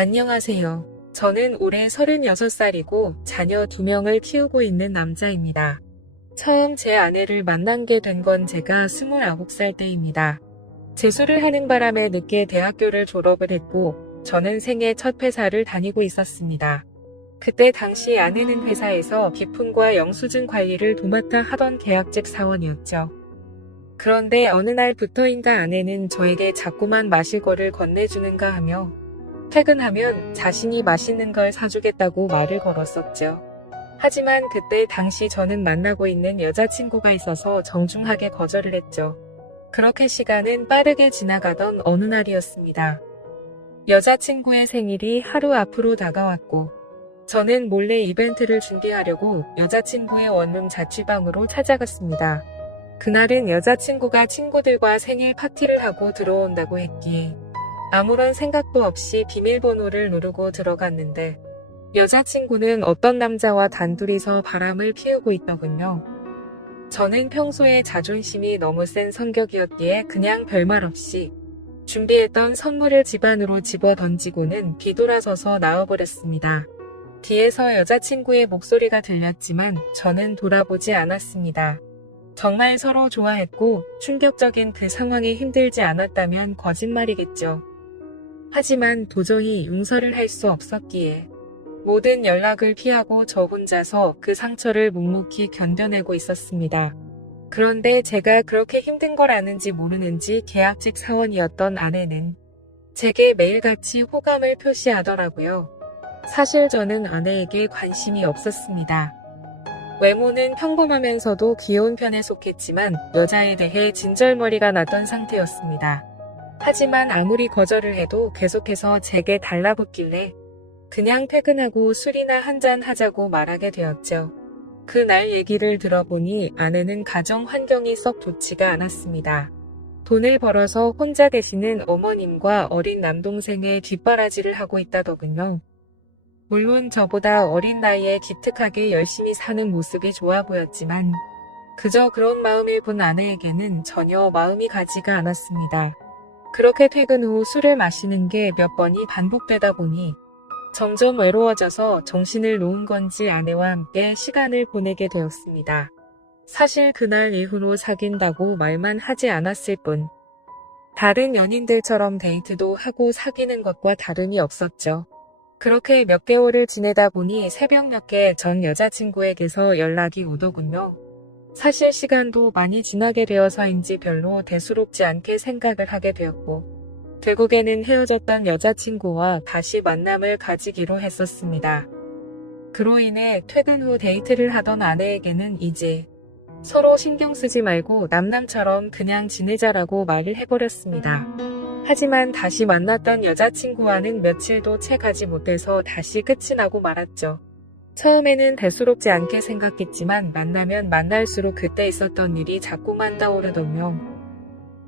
안녕하세요. 저는 올해 36살이고 자녀 2명을 키우고 있는 남자입니다. 처음 제 아내를 만나게 된 건 제가 29살 때입니다. 재수를 하는 바람에 늦게 대학교를 졸업을 했고 저는 생애 첫 회사를 다니고 있었습니다. 그때 당시 아내는 회사에서 비품과 영수증 관리를 도맡아 하던 계약직 사원이었죠. 그런데 어느 날부터인가 아내는 저에게 자꾸만 마실 거를 건네주는가 하며 퇴근하면 자신이 맛있는 걸 사주겠다고 말을 걸었었죠. 하지만 그때 당시 저는 만나고 있는 여자친구가 있어서 정중하게 거절을 했죠. 그렇게 시간은 빠르게 지나가던 어느 날이었습니다. 여자친구의 생일이 하루 앞으로 다가왔고 저는 몰래 이벤트를 준비하려고 여자친구의 원룸 자취방으로 찾아갔습니다. 그날은 여자친구가 친구들과 생일 파티를 하고 들어온다고 했기에 아무런 생각도 없이 비밀번호를 누르고 들어갔는데 여자친구는 어떤 남자와 단둘이서 바람을 피우고 있더군요. 저는 평소에 자존심이 너무 센 성격이었기에 그냥 별말 없이 준비했던 선물을 집 안으로 집어 던지고는 뒤돌아서서 나와버렸습니다. 뒤에서 여자친구의 목소리가 들렸지만 저는 돌아보지 않았습니다. 정말 서로 좋아했고 충격적인 그 상황이 힘들지 않았다면 거짓말이겠죠. 하지만 도저히 용서를 할 수 없었기에 모든 연락을 피하고 저 혼자서 그 상처를 묵묵히 견뎌내고 있었습니다. 그런데 제가 그렇게 힘든 걸 아는지 모르는지 계약직 사원이었던 아내는 제게 매일같이 호감을 표시하더라고요. 사실 저는 아내에게 관심이 없었습니다. 외모는 평범하면서도 귀여운 편에 속했지만 여자에 대해 진절머리가 났던 상태였습니다. 하지만 아무리 거절을 해도 계속해서 제게 달라붙길래 그냥 퇴근하고 술이나 한잔 하자고 말하게 되었죠. 그날 얘기를 들어보니 아내는 가정 환경이 썩 좋지가 않았습니다. 돈을 벌어서 혼자 되시는 어머님과 어린 남동생의 뒷바라지를 하고 있다더군요. 물론 저보다 어린 나이에 기특하게 열심히 사는 모습이 좋아 보였지만 그저 그런 마음을 본 아내에게는 전혀 마음이 가지가 않았습니다. 그렇게 퇴근 후 술을 마시는 게 몇 번이 반복되다 보니 점점 외로워져서 정신을 놓은 건지 아내와 함께 시간을 보내게 되었습니다. 사실 그날 이후로 사귄다고 말만 하지 않았을 뿐 다른 연인들처럼 데이트도 하고 사귀는 것과 다름이 없었죠. 그렇게 몇 개월을 지내다 보니 새벽 늦게 전 여자친구에게서 연락이 오더군요. 사실 시간도 많이 지나게 되어서인지 별로 대수롭지 않게 생각을 하게 되었고 결국에는 헤어졌던 여자친구와 다시 만남을 가지기로 했었습니다. 그로 인해 퇴근 후 데이트를 하던 아내에게는 이제 서로 신경 쓰지 말고 남남처럼 그냥 지내자라고 말을 해버렸습니다. 하지만 다시 만났던 여자친구와는 며칠도 채 가지 못해서 다시 끝이 나고 말았죠. 처음에는 대수롭지 않게 생각했지만 만나면 만날수록 그때 있었던 일이 자꾸만 떠오르더며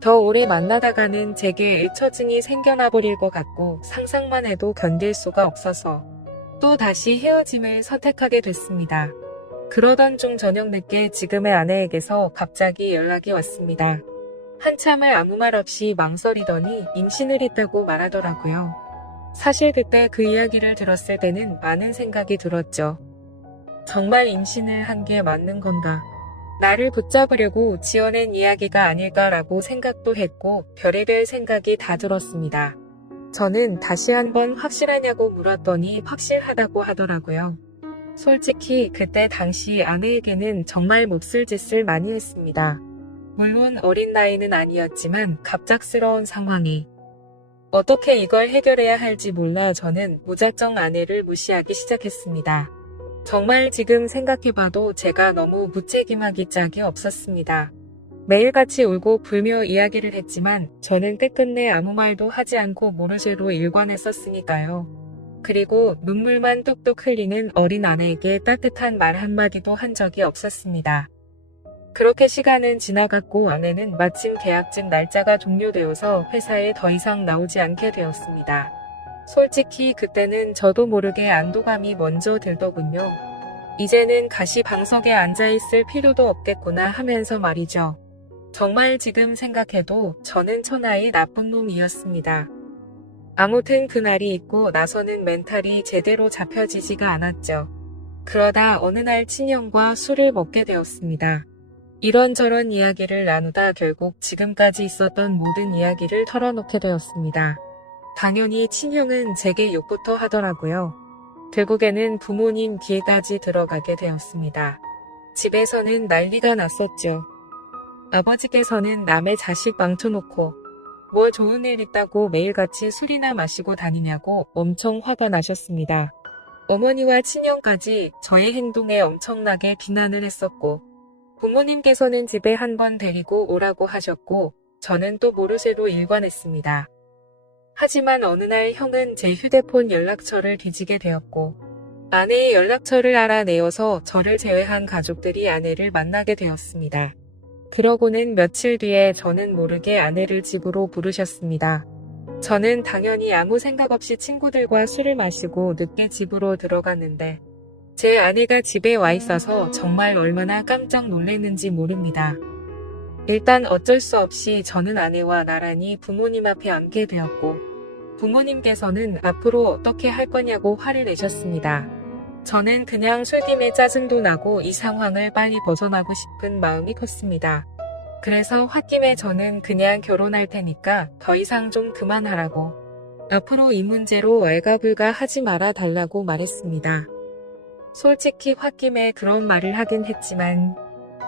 더 오래 만나다가는 제게 일처증이 생겨나 버릴 것 같고 상상만 해도 견딜 수가 없어서 또 다시 헤어짐을 선택하게 됐습니다. 그러던 중 저녁 늦게 지금의 아내에게서 갑자기 연락이 왔습니다. 한참을 아무 말 없이 망설이더니 임신을 했다고 말하더라고요. 사실 그때 그 이야기를 들었을 때는 많은 생각이 들었죠. 정말 임신을 한 게 맞는 건가? 나를 붙잡으려고 지어낸 이야기가 아닐까라고 생각도 했고 별의별 생각이 다 들었습니다. 저는 다시 한번 확실하냐고 물었더니 확실하다고 하더라고요. 솔직히 그때 당시 아내에게는 정말 몹쓸 짓을 많이 했습니다. 물론 어린 나이는 아니었지만 갑작스러운 상황이 어떻게 이걸 해결해야 할지 몰라 저는 무작정 아내를 무시하기 시작했습니다. 정말 지금 생각해봐도 제가 너무 무책임하기 짝이 없었습니다. 매일같이 울고 불며 이야기를 했지만 저는 끝끝내 아무 말도 하지 않고 모르쇠로 일관했었으니까요. 그리고 눈물만 뚝뚝 흘리는 어린 아내에게 따뜻한 말 한마디도 한 적이 없었습니다. 그렇게 시간은 지나갔고 아내는 마침 계약직 날짜가 종료되어서 회사에 더 이상 나오지 않게 되었습니다. 솔직히 그때는 저도 모르게 안도감이 먼저 들더군요. 이제는 가시방석에 앉아있을 필요도 없겠구나 하면서 말이죠. 정말 지금 생각해도 저는 천하의 나쁜 놈이었습니다. 아무튼 그날이 있고 나서는 멘탈이 제대로 잡혀지지가 않았죠. 그러다 어느 날 친형과 술을 먹게 되었습니다. 이런저런 이야기를 나누다 결국 지금까지 있었던 모든 이야기를 털어놓게 되었습니다. 당연히 친형은 제게 욕부터 하더라고요. 결국에는 부모님 귀에까지 들어가게 되었습니다. 집에서는 난리가 났었죠. 아버지께서는 남의 자식 망쳐놓고 뭐 좋은 일 있다고 매일같이 술이나 마시고 다니냐고 엄청 화가 나셨습니다. 어머니와 친형까지 저의 행동에 엄청나게 비난을 했었고 부모님께서는 집에 한번 데리고 오라고 하셨고 저는 또 모르쇠로 일관했습니다. 하지만 어느 날 형은 제 휴대폰 연락처를 뒤지게 되었고 아내의 연락처를 알아내어서 저를 제외한 가족들이 아내를 만나게 되었습니다. 그러고는 며칠 뒤에 저는 모르게 아내를 집으로 부르셨습니다. 저는 당연히 아무 생각 없이 친구들과 술을 마시고 늦게 집으로 들어갔는데 제 아내가 집에 와 있어서 정말 얼마나 깜짝 놀랐는지 모릅니다. 일단 어쩔 수 없이 저는 아내와 나란히 부모님 앞에 앉게 되었고 부모님께서는 앞으로 어떻게 할 거냐고 화를 내셨습니다. 저는 그냥 술김에 짜증도 나고 이 상황을 빨리 벗어나고 싶은 마음이 컸습니다. 그래서 홧김에 저는 그냥 결혼할 테니까 더 이상 좀 그만하라고 앞으로 이 문제로 왈가불가 하지 말아 달라고 말했습니다. 솔직히 홧김에 그런 말을 하긴 했지만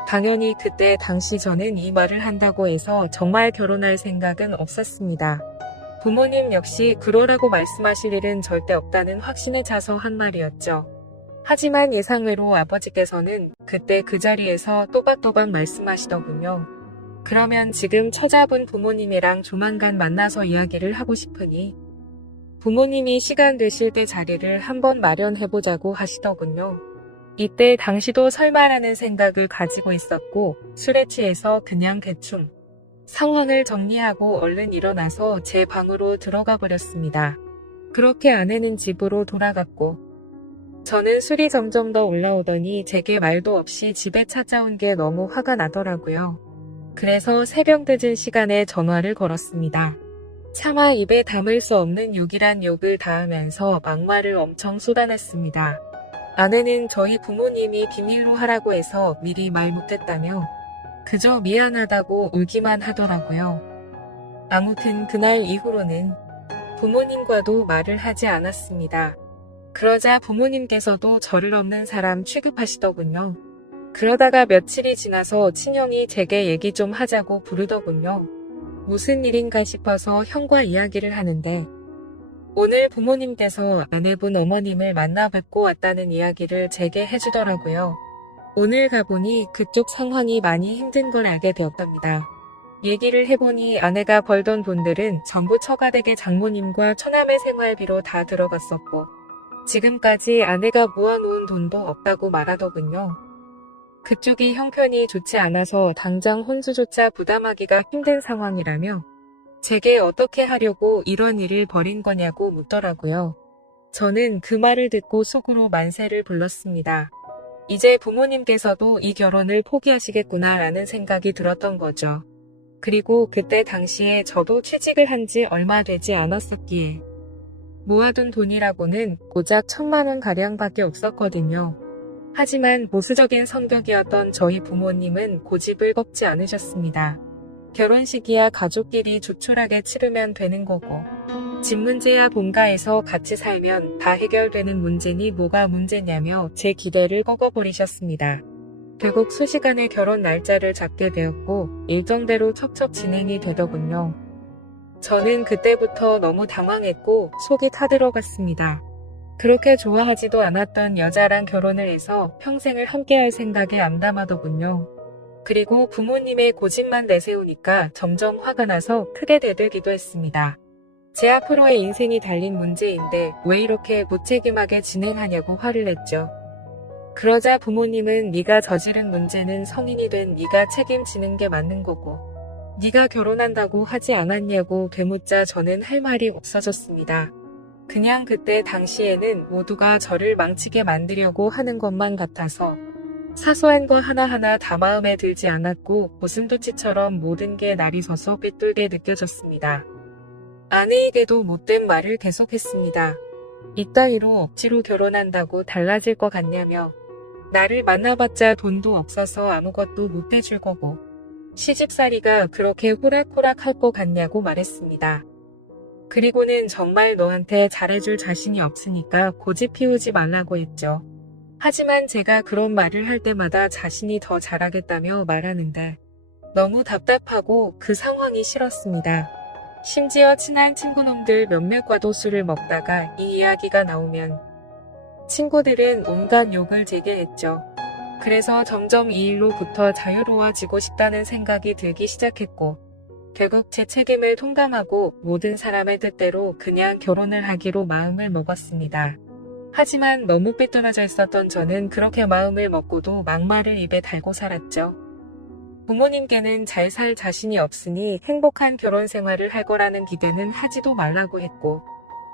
당연히 그때 당시 저는 이 말을 한다고 해서 정말 결혼할 생각은 없었습니다. 부모님 역시 그러라고 말씀하실 일은 절대 없다는 확신에 차서 한 말이었죠. 하지만 예상외로 아버지께서는 그때 그 자리에서 또박또박 말씀하시더군요. 그러면 지금 처잡은 부모님이랑 조만간 만나서 이야기를 하고 싶으니 부모님이 시간 되실 때 자리를 한번 마련해보자고 하시더군요. 이때 당시도 설마라는 생각을 가지고 있었고 술에 취해서 그냥 대충 상황을 정리하고 얼른 일어나서 제 방으로 들어가 버렸습니다. 그렇게 아내는 집으로 돌아갔고 저는 술이 점점 더 올라오더니 제게 말도 없이 집에 찾아온 게 너무 화가 나더라고요. 그래서 새벽 늦은 시간에 전화를 걸었습니다. 차마 입에 담을 수 없는 욕이란 욕을 다하면서 막말을 엄청 쏟아냈습니다. 아내는 저희 부모님이 비밀로 하라고 해서 미리 말 못했다며 그저 미안하다고 울기만 하더라고요. 아무튼 그날 이후로는 부모님과도 말을 하지 않았습니다. 그러자 부모님께서도 저를 없는 사람 취급하시더군요. 그러다가 며칠이 지나서 친형이 제게 얘기 좀 하자고 부르더군요. 무슨 일인가 싶어서 형과 이야기를 하는데 오늘 부모님께서 아내분 어머님을 만나 뵙고 왔다는 이야기를 제게 해주더라고요. 오늘 가보니 그쪽 상황이 많이 힘든 걸 알게 되었답니다. 얘기를 해보니 아내가 벌던 돈들은 전부 처가댁의 장모님과 처남의 생활비로 다 들어갔었고 지금까지 아내가 모아놓은 돈도 없다고 말하더군요. 그쪽이 형편이 좋지 않아서 당장 혼수조차 부담하기가 힘든 상황이라며 제게 어떻게 하려고 이런 일을 벌인 거냐고 묻더라고요. 저는 그 말을 듣고 속으로 만세를 불렀습니다. 이제 부모님께서도 이 결혼을 포기하시겠구나라는 생각이 들었던 거죠. 그리고 그때 당시에 저도 취직을 한 지 얼마 되지 않았었기에 모아둔 돈이라고는 고작 1,000만 원 가량밖에 없었거든요. 하지만 보수적인 성격이었던 저희 부모님은 고집을 꺾지 않으셨습니다. 결혼식이야 가족끼리 조촐하게 치르면 되는 거고 집 문제야 본가에서 같이 살면 다 해결되는 문제니 뭐가 문제냐며 제 기대를 꺾어버리셨습니다. 결국 수시간에 결혼 날짜를 잡게 되었고 일정대로 척척 진행이 되더군요. 저는 그때부터 너무 당황했고 속이 타들어갔습니다. 그렇게 좋아하지도 않았던 여자랑 결혼을 해서 평생을 함께할 생각에 암담하더군요. 그리고 부모님의 고집만 내세우니까 점점 화가 나서 크게 대들기도 했습니다. 제 앞으로의 인생이 달린 문제인데 왜 이렇게 무책임하게 진행하냐고 화를 냈죠. 그러자 부모님은 네가 저지른 문제는 성인이 된 네가 책임지는 게 맞는 거고 네가 결혼한다고 하지 않았냐고 되묻자 저는 할 말이 없어졌습니다. 그냥 그때 당시에는 모두가 저를 망치게 만들려고 하는 것만 같아서 사소한 거 하나하나 다 마음에 들지 않았고 고슴도치처럼 모든 게 날이 서서 삐뚤게 느껴졌습니다. 아내에게도 못된 말을 계속했습니다. 이따위로 억지로 결혼한다고 달라질 것 같냐며 나를 만나봤자 돈도 없어서 아무것도 못 해줄 거고 시집살이가 그렇게 호락호락 할 것 같냐고 말했습니다. 그리고는 정말 너한테 잘해줄 자신이 없으니까 고집 피우지 말라고 했죠. 하지만 제가 그런 말을 할 때마다 자신이 더 잘하겠다며 말하는데 너무 답답하고 그 상황이 싫었습니다. 심지어 친한 친구놈들 몇몇과도 술을 먹다가 이 이야기가 나오면 친구들은 온갖 욕을 제게 했죠. 그래서 점점 이 일로부터 자유로워지고 싶다는 생각이 들기 시작했고 결국 제 책임을 통감하고 모든 사람의 뜻대로 그냥 결혼을 하기로 마음을 먹었습니다. 하지만 너무 삐뚤어져 있었던 저는 그렇게 마음을 먹고도 막말을 입에 달고 살았죠. 부모님께는 잘 살 자신이 없으니 행복한 결혼 생활을 할 거라는 기대는 하지도 말라고 했고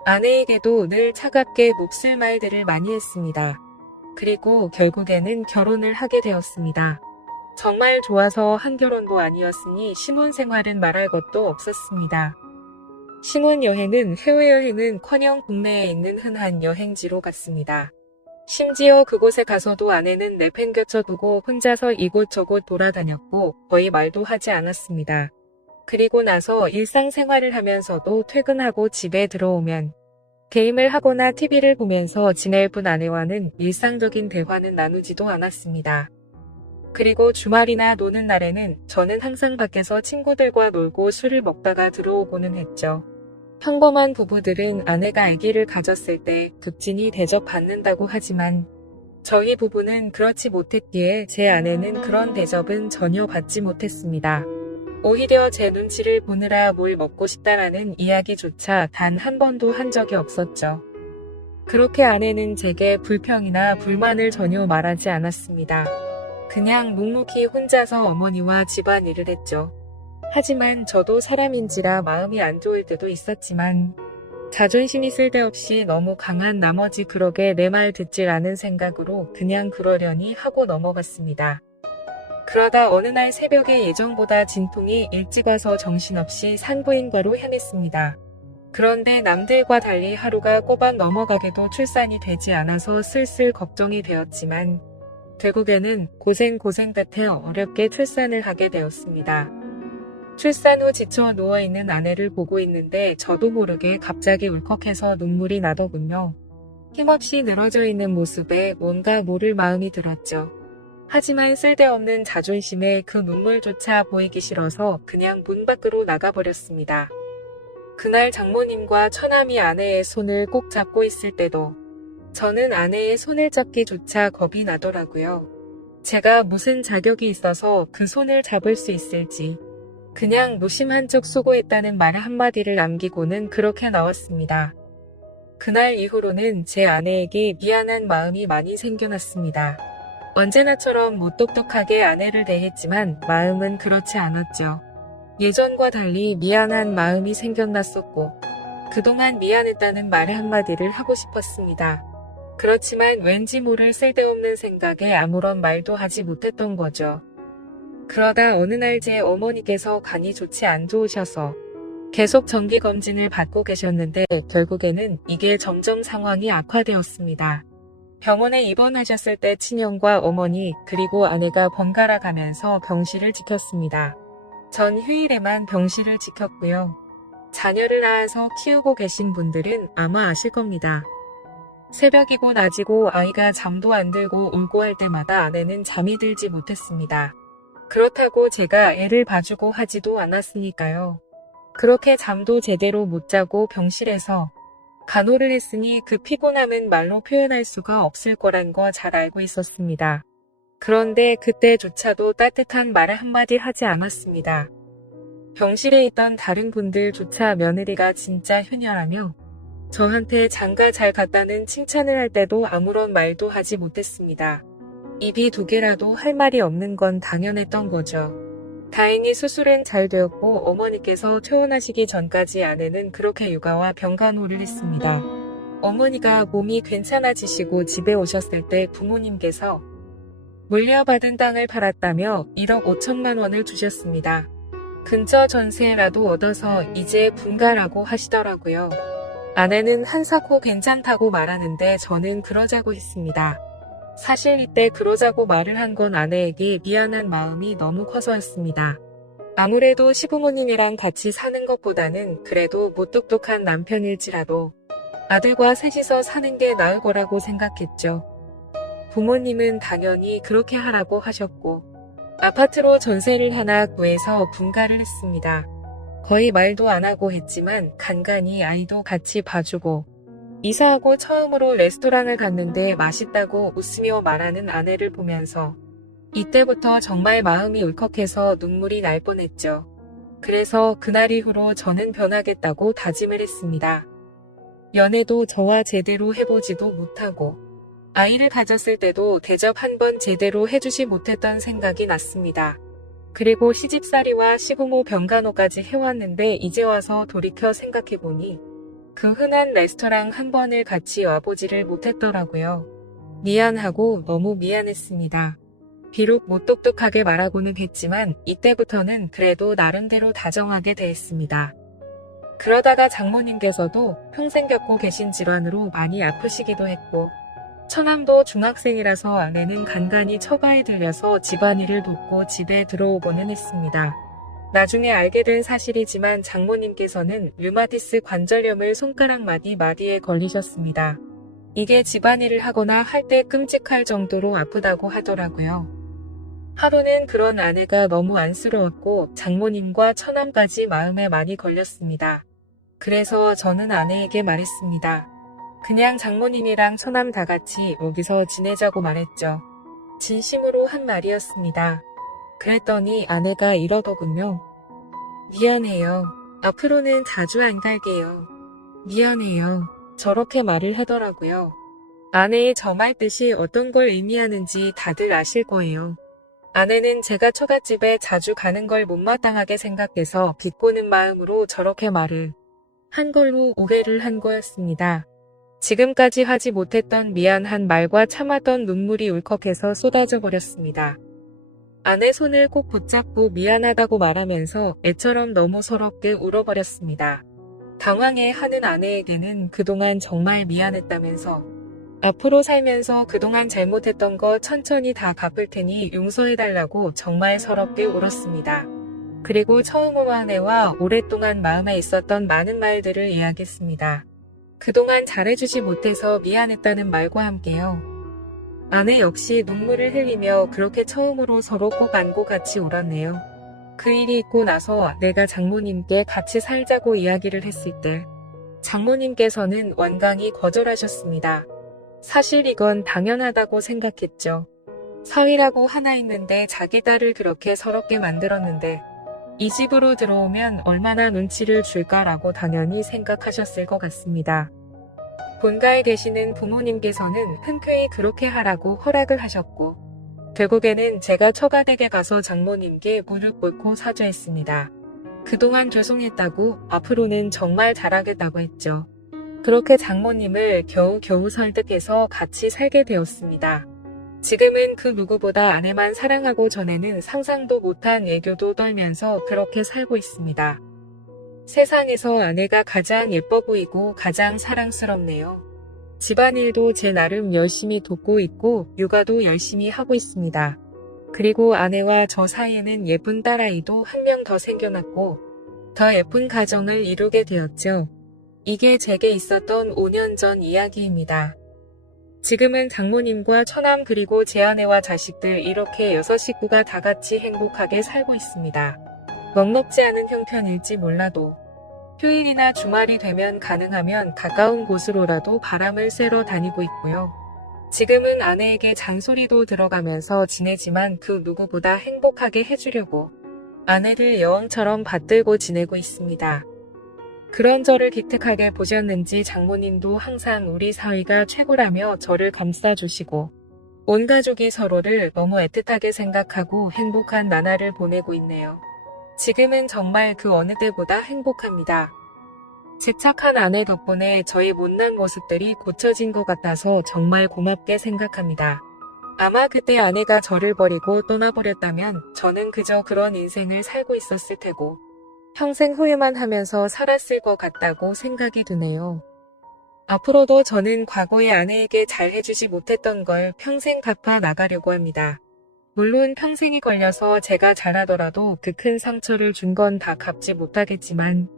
아내에게도 늘 차갑게 몹쓸 말들을 많이 했습니다. 그리고 결국에는 결혼을 하게 되었습니다. 정말 좋아서 한 결혼도 아니었으니 신혼생활은 말할 것도 없었습니다. 신혼여행은 해외여행은커녕 국내에 있는 흔한 여행지로 갔습니다. 심지어 그곳에 가서도 아내는 내팽개쳐두고 혼자서 이곳저곳 돌아다녔고 거의 말도 하지 않았습니다. 그리고 나서 일상생활을 하면서도 퇴근하고 집에 들어오면 게임을 하거나 TV를 보면서 지낼 뿐 아내와는 일상적인 대화는 나누지도 않았습니다. 그리고 주말이나 노는 날에는 저는 항상 밖에서 친구들과 놀고 술을 먹다가 들어오고는 했죠. 평범한 부부들은 아내가 아기를 가졌을 때 극진히 대접받는다고 하지만 저희 부부는 그렇지 못했기에 제 아내는 그런 대접은 전혀 받지 못했습니다. 오히려 제 눈치를 보느라 뭘 먹고 싶다라는 이야기조차 단 한 번도 한 적이 없었죠. 그렇게 아내는 제게 불평이나 불만을 전혀 말하지 않았습니다. 그냥 묵묵히 혼자서 어머니와 집안일을 했죠. 하지만 저도 사람인지라 마음이 안 좋을 때도 있었지만 자존심이 쓸데없이 너무 강한 나머지 그러게 내 말 듣질 않은 생각으로 그냥 그러려니 하고 넘어갔습니다. 그러다 어느 날 새벽에 예정보다 진통이 일찍 와서 정신없이 산부인과로 향했습니다. 그런데 남들과 달리 하루가 꼬박 넘어가게도 출산이 되지 않아서 슬슬 걱정이 되었지만 결국에는 고생 끝에 어렵게 출산을 하게 되었습니다. 출산 후 지쳐 누워있는 아내를 보고 있는데 저도 모르게 갑자기 울컥해서 눈물이 나더군요. 힘없이 늘어져 있는 모습에 뭔가 모를 마음이 들었죠. 하지만 쓸데없는 자존심에 그 눈물조차 보이기 싫어서 그냥 문 밖으로 나가버렸습니다. 그날 장모님과 처남이 아내의 손을 꼭 잡고 있을 때도 저는 아내의 손을 잡기조차 겁이 나더라고요. 제가 무슨 자격이 있어서 그 손을 잡을 수 있을지 그냥 무심한 척 수고했다는 말 한마디를 남기고는 그렇게 나왔습니다. 그날 이후로는 제 아내에게 미안한 마음이 많이 생겨났습니다. 언제나처럼 무뚝뚝하게 아내를 대했지만 마음은 그렇지 않았죠. 예전과 달리 미안한 마음이 생겨났었고 그동안 미안했다는 말 한마디를 하고 싶었습니다. 그렇지만 왠지 모를 쓸데없는 생각에 아무런 말도 하지 못했던 거죠. 그러다 어느 날 제 어머니께서 간이 안 좋으셔서 계속 정기검진을 받고 계셨는데 결국에는 이게 점점 상황이 악화되었습니다. 병원에 입원하셨을 때 친형과 어머니 그리고 아내가 번갈아 가면서 병실을 지켰습니다. 전 휴일에만 병실을 지켰고요. 자녀를 낳아서 키우고 계신 분들은 아마 아실 겁니다. 새벽이고 낮이고 아이가 잠도 안 들고 울고 할 때마다 아내는 잠이 들지 못했습니다. 그렇다고 제가 애를 봐주고 하지도 않았으니까요. 그렇게 잠도 제대로 못 자고 병실에서 간호를 했으니 그 피곤함은 말로 표현할 수가 없을 거란 거 잘 알고 있었습니다. 그런데 그때조차도 따뜻한 말 한마디 하지 않았습니다. 병실에 있던 다른 분들조차 며느리가 진짜 효녀라며 저한테 장가 잘 갔다는 칭찬을 할 때도 아무런 말도 하지 못했습니다. 입이 두 개라도 할 말이 없는 건 당연했던 거죠. 다행히 수술은 잘 되었고 어머니께서 퇴원하시기 전까지 아내는 그렇게 육아와 병간호를 했습니다. 어머니가 몸이 괜찮아지시고 집에 오셨을 때 부모님께서 물려받은 땅을 팔았다며 1억 5천만 원을 주셨습니다. 근처 전세라도 얻어서 이제 분가라고 하시더라고요. 아내는 한사코 괜찮다고 말하는데 저는 그러자고 했습니다. 사실 이때 그러자고 말을 한 건 아내에게 미안한 마음이 너무 커서였습니다. 아무래도 시부모님이랑 같이 사는 것보다는 그래도 무뚝뚝한 남편일지라도 아들과 셋이서 사는 게 나을 거라고 생각했죠. 부모님은 당연히 그렇게 하라고 하셨고 아파트로 전세를 하나 구해서 분가를 했습니다. 거의 말도 안 하고 했지만 간간히 아이도 같이 봐주고 이사하고 처음으로 레스토랑을 갔는데 맛있다고 웃으며 말하는 아내를 보면서 이때부터 정말 마음이 울컥해서 눈물이 날 뻔했죠. 그래서 그날 이후로 저는 변하겠다고 다짐을 했습니다. 연애도 저와 제대로 해보지도 못하고 아이를 가졌을 때도 대접 한 번 제대로 해주지 못했던 생각이 났습니다. 그리고 시집살이와 시부모 병간호까지 해왔는데 이제 와서 돌이켜 생각해보니 그 흔한 레스토랑 한 번을 같이 와보지를 못했더라고요. 미안하고 너무 미안했습니다. 비록 무뚝뚝하게 말하고는 했지만 이때부터는 그래도 나름대로 다정하게 대했습니다. 그러다가 장모님께서도 평생 겪고 계신 질환으로 많이 아프시기도 했고 처남도 중학생이라서 아내는 간간히 처가에 들려서 집안일을 돕고 집에 들어오고는 했습니다. 나중에 알게 된 사실이지만 장모님께서는 류마티스 관절염을 손가락 마디에 걸리셨습니다. 이게 집안일을 하거나 할 때 끔찍할 정도로 아프다고 하더라고요. 하루는 그런 아내가 너무 안쓰러웠고 장모님과 처남까지 마음에 많이 걸렸습니다. 그래서 저는 아내에게 말했습니다. 그냥 장모님이랑 처남 다 같이 여기서 지내자고 말했죠. 진심으로 한 말이었습니다. 그랬더니 아내가 이러더군요. 미안해요. 앞으로는 자주 안 갈게요. 미안해요. 저렇게 말을 하더라고요. 아내의 저 말 뜻이 어떤 걸 의미하는지 다들 아실 거예요. 아내는 제가 처갓집에 자주 가는 걸 못마땅하게 생각해서 비꼬는 마음으로 저렇게 말을 한 걸로 오해를 한 거였습니다. 지금까지 하지 못했던 미안한 말과 참았던 눈물이 울컥해서 쏟아져 버렸습니다. 아내 손을 꼭 붙잡고 미안하다고 말하면서 애처럼 너무 서럽게 울어버렸습니다. 당황해하는 아내에게는 그동안 정말 미안했다면서 앞으로 살면서 그동안 잘못했던 거 천천히 다 갚을 테니 용서해달라고 정말 서럽게 울었습니다. 그리고 처음으로 아내와 오랫동안 마음에 있었던 많은 말들을 이야기했습니다. 그동안 잘해주지 못해서 미안했다는 말과 함께요. 아내 역시 눈물을 흘리며 그렇게 처음으로 서로 꼭 안고 같이 울었네요. 그 일이 있고 나서 내가 장모님께 같이 살자고 이야기를 했을 때 장모님께서는 완강히 거절하셨습니다. 사실 이건 당연하다고 생각했죠. 사위라고 하나 있는데 자기 딸을 그렇게 서럽게 만들었는데 이 집으로 들어오면 얼마나 눈치를 줄까라고 당연히 생각하셨을 것 같습니다. 본가에 계시는 부모님께서는 흔쾌히 그렇게 하라고 허락을 하셨고 결국에는 제가 처가댁에 가서 장모님께 무릎 꿇고 사죄했습니다. 그동안 죄송했다고 앞으로는 정말 잘하겠다고 했죠. 그렇게 장모님을 겨우겨우 설득해서 같이 살게 되었습니다. 지금은 그 누구보다 아내만 사랑하고 전에는 상상도 못한 애교도 떨면서 그렇게 살고 있습니다. 세상에서 아내가 가장 예뻐 보이고 가장 사랑스럽네요. 집안일도 제 나름 열심히 돕고 있고 육아도 열심히 하고 있습니다. 그리고 아내와 저 사이에는 예쁜 딸아이도 한 명 더 생겨났고 더 예쁜 가정을 이루게 되었죠. 이게 제게 있었던 5년 전 이야기입니다. 지금은 장모님과 처남 그리고 제 아내와 자식들 이렇게 6식구가 다 같이 행복하게 살고 있습니다. 넉넉지 않은 형편일지 몰라도 휴일이나 주말이 되면 가능하면 가까운 곳으로라도 바람을 쐬러 다니고 있고요. 지금은 아내에게 잔소리도 들어가면서 지내지만 그 누구보다 행복하게 해주려고 아내를 여왕처럼 받들고 지내고 있습니다. 그런 저를 기특하게 보셨는지 장모님도 항상 우리 사위가 최고라며 저를 감싸주시고 온 가족이 서로를 너무 애틋하게 생각하고 행복한 나날을 보내고 있네요. 지금은 정말 그 어느 때보다 행복합니다. 제 착한 아내 덕분에 저의 못난 모습들이 고쳐진 것 같아서 정말 고맙게 생각합니다. 아마 그때 아내가 저를 버리고 떠나버렸다면 저는 그저 그런 인생을 살고 있었을 테고 평생 후회만 하면서 살았을 것 같다고 생각이 드네요. 앞으로도 저는 과거의 아내에게 잘 해주지 못했던 걸 평생 갚아 나가려고 합니다. 물론 평생이 걸려서 제가 잘하더라도 그 큰 상처를 준 건 다 갚지 못하겠지만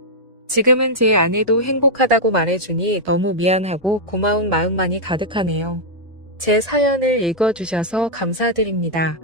지금은 제 아내도 행복하다고 말해주니 너무 미안하고 고마운 마음만이 가득하네요. 제 사연을 읽어주셔서 감사드립니다.